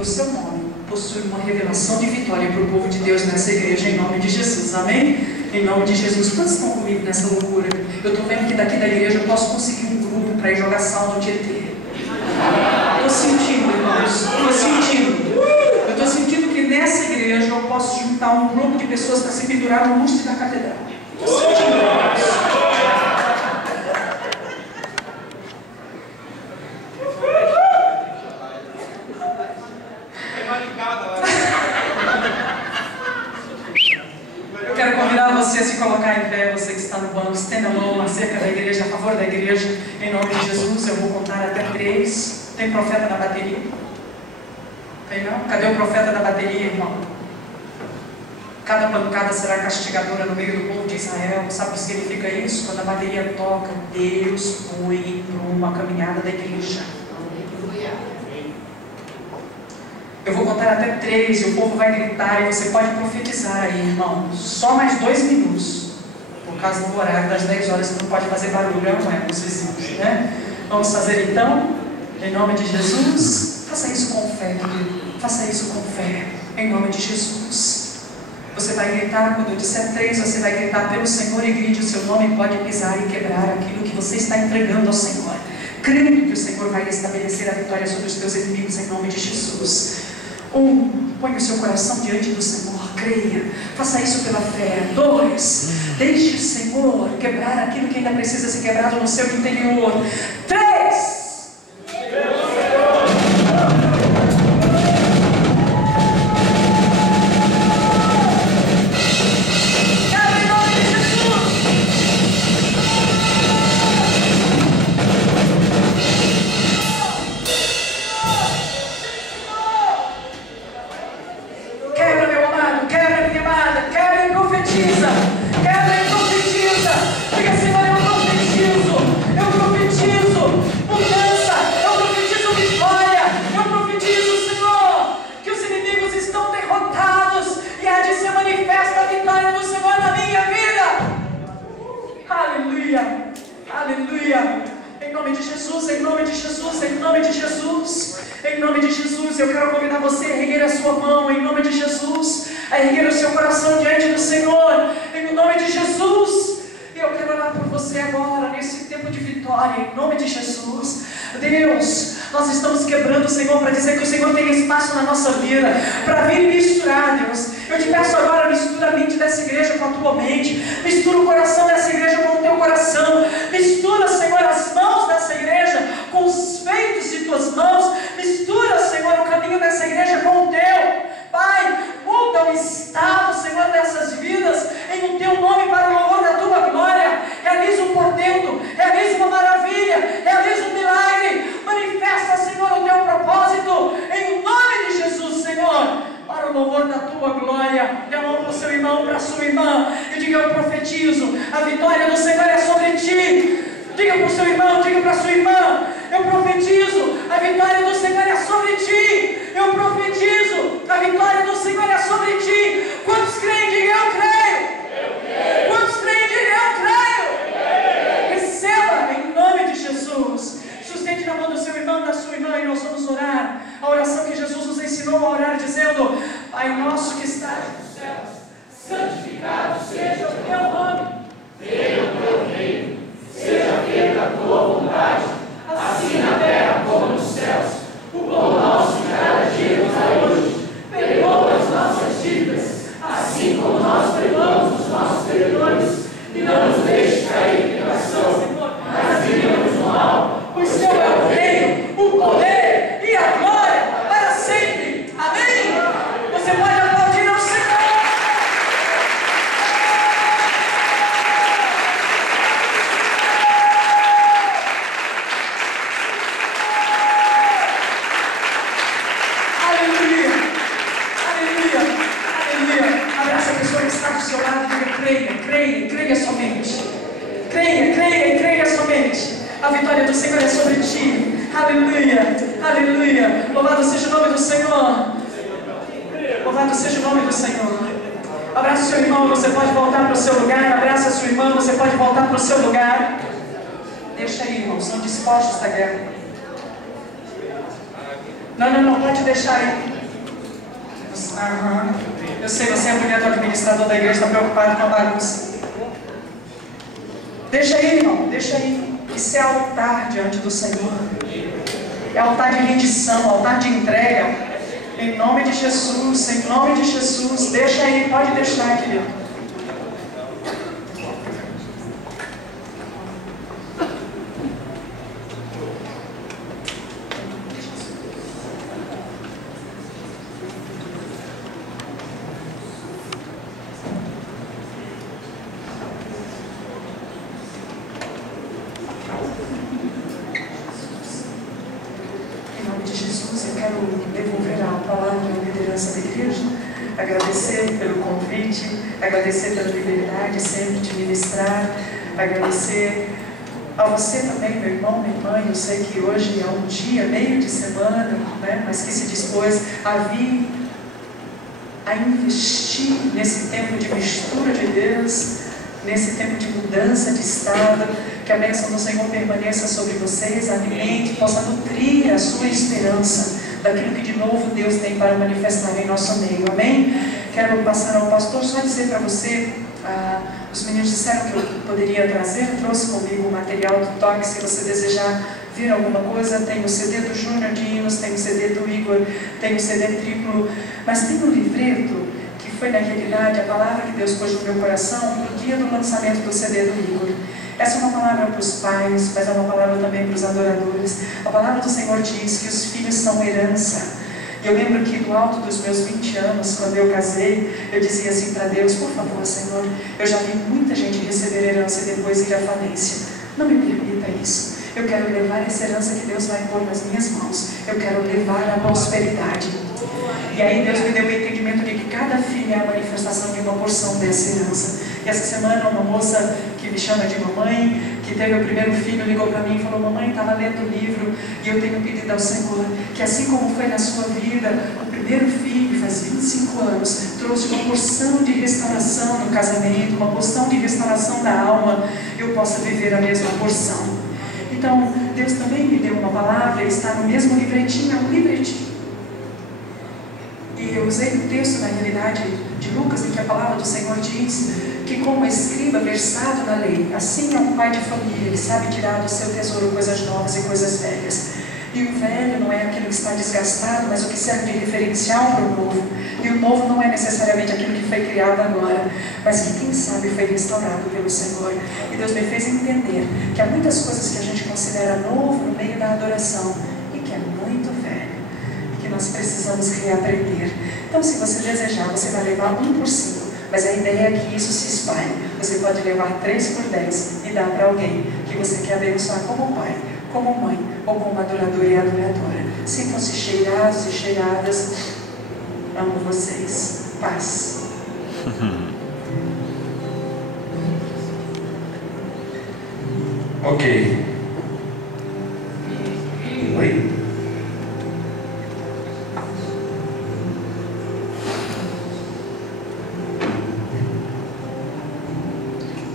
o seu nome possui uma revelação de vitória para o povo de Deus nessa igreja, em nome de Jesus, amém? Em nome de Jesus. Quantos estão comigo nessa loucura? Eu estou vendo que daqui da igreja eu posso conseguir um grupo para ir jogar sal no Tietê. Estou sentindo, irmãos, eu estou sentindo que nessa igreja eu posso juntar um grupo de pessoas para se pendurar no lustre da catedral. Estou sentindo, irmãos. Eu quero convidar você a se colocar em pé, você que está no banco, estenda a mão acerca da igreja, a favor da igreja, em nome de Jesus. Eu vou contar até 3. Tem profeta na bateria? Tem não? Cadê o profeta da bateria, irmão? Cada pancada será castigadora no meio do povo de Israel. Sabe o que significa isso? Quando a bateria toca, Deus põe numa caminhada da igreja. Eu vou contar até 3 e o povo vai gritar e você pode profetizar aí, irmão. Só mais 2 minutos. Por causa do horário das 10 horas, você não pode fazer barulho, não é? Os vizinhos, né? Vamos fazer então, em nome de Jesus. Faça isso com fé, querido. Faça isso com fé, em nome de Jesus. Você vai gritar, quando eu disser 3, você vai gritar pelo Senhor e grite o seu nome. Pode pisar e quebrar aquilo que você está entregando ao Senhor, crendo que o Senhor vai estabelecer a vitória sobre os teus inimigos, em nome de Jesus. 1, põe o seu coração diante do Senhor, creia, faça isso pela fé. 2, deixe o Senhor quebrar aquilo que ainda precisa ser quebrado no seu interior. 3, aleluia, em nome de Jesus, em nome de Jesus, em nome de Jesus, em nome de Jesus. Eu quero convidar você a erguer a sua mão, em nome de Jesus, a erguer o seu coração diante do Senhor, em nome de Jesus. E eu quero orar por você agora, nesse tempo de vitória, em nome de Jesus. Deus, nós estamos quebrando, Senhor, para dizer que o Senhor tem espaço na nossa vida, para vir e misturar, Deus. Eu te peço agora, mistura a mente dessa igreja com a tua mente, mistura o coração dessa igreja com o teu coração, mistura, Senhor, as mãos dessa igreja com os feitos de tuas mãos, mistura, Senhor, o caminho dessa igreja com o teu. Pai, muda o estado, Senhor, dessas vidas, em o teu nome, para o louvor da tua glória. Realiza um portento, realiza uma maravilha, realiza um milagre, manifesta, Senhor, o teu propósito, em nome de Jesus, Senhor, para o louvor da tua glória. Dê a mão para o seu irmão, para a sua irmã, e diga: eu profetizo, a vitória do Senhor é sobre ti. Diga para o seu irmão, diga para a sua irmã: eu profetizo, a vitória do Senhor é sobre ti. Eu profetizo, a vitória do Senhor é sobre ti. Quantos creem? Diga: eu creio. Quantos creem? Diga: eu creio. Receba em nome de Jesus. Sustente na mão do seu irmão, da sua irmã, e nós vamos orar a oração que Jesus nos ensinou a orar, dizendo: Pai nosso que estás nos céus, santificado seja o teu nome. Venha o teu reino, seja feita a tua vontade, assim na terra como nos céus. O pão nosso de cada dia nos dai hoje. Perdoa as nossas dívidas, assim como nós perdoamos os nossos devedores. E não nos deixe cair em tentação, mas livra-nos do mal. Pois teu é o reino, o poder e a glória para sempre. Amém? Você pode aplaudir ao Senhor. Aleluia, aleluia, aleluia. Abraça a pessoa que está do seu lado e diga: creia, creia, creia somente. Creia, creia e creia somente. A vitória do Senhor é sobre ti. Aleluia, aleluia. Louvado seja o nome do Senhor. Louvado seja o nome do Senhor. Abraça o seu irmão, você pode voltar para o seu lugar. Abraça a sua irmã, você pode voltar para o seu lugar. Deixa aí, irmão, são dispostos da guerra. Não, pode deixar aí. Aham. Eu sei, você é o diretor administrador da igreja, está preocupado com a bagunça. Deixa aí, irmão, deixa aí. Isso é altar diante do Senhor. É altar de rendição, altar de entrega. Em nome de Jesus, em nome de Jesus. Deixa aí, pode deixar, querido. Agradecer pela liberdade sempre de ministrar, agradecer a você também, meu irmão, minha irmã. Eu sei que hoje é um dia, meio de semana, né, mas que se dispôs a vir, a investir nesse tempo de mistura de Deus, nesse tempo de mudança de estado. Que a bênção do Senhor permaneça sobre vocês, alimente, possa nutrir a sua esperança daquilo que de novo Deus tem para manifestar em nosso meio, amém? Quero passar ao pastor, só dizer para você, os meninos disseram que eu poderia trazer, trouxe comigo o material do toque, se você desejar ver alguma coisa. Tem o CD do Júnior de Hinos, tem o CD do Igor, tem o CD triplo, mas tem um livreto que foi na realidade a palavra que Deus pôs no meu coração no dia do lançamento do CD do Igor. Essa é uma palavra para os pais, mas é uma palavra também para os adoradores. A palavra do Senhor diz que os filhos são herança. E eu lembro que do alto dos meus 20 anos, quando eu casei, eu dizia assim para Deus: por favor, Senhor, eu já vi muita gente receber herança e depois ir à falência. Não me permita isso. Eu quero levar essa herança que Deus vai pôr nas minhas mãos. Eu quero levar a prosperidade. E aí Deus me deu o entendimento de que cada filho é a manifestação de uma porção dessa herança. E essa semana uma moça que me chama de mamãe, que teve o primeiro filho, ligou para mim e falou: mamãe, estava lendo o livro e eu tenho pedido ao Senhor que assim como foi na sua vida, o primeiro filho, faz 25 anos, trouxe uma porção de restauração no casamento, uma porção de restauração da alma, eu possa viver a mesma porção. Então, Deus também me deu uma palavra, está no mesmo livretinho, é um livretinho. E eu usei o texto, na realidade, de Lucas, em que a palavra do Senhor diz que, como escriba versado na lei, assim é um pai de família, ele sabe tirar do seu tesouro coisas novas e coisas velhas. E o velho não é aquilo que está desgastado, mas o que serve de referencial para o novo. E o novo não é necessariamente aquilo que foi criado agora, mas que, quem sabe, foi restaurado pelo Senhor. E Deus me fez entender que há muitas coisas que a gente considera novo no meio da adoração e que é muito velho, que nós precisamos reaprender. Então, se você desejar, você vai levar 1 por 5, mas a ideia é que isso se espalhe. Você pode levar 3 por 10 e dar para alguém que você quer abençoar como pai, como mãe, ou como adorador e adoradora. Sintam-se cheirados e cheiradas. Amo vocês. Paz. Ok. Oi?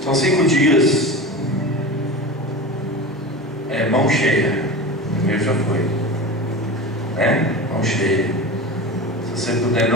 São 5 dias. Mão cheia. O primeiro já foi. Mão cheia. Se você puder não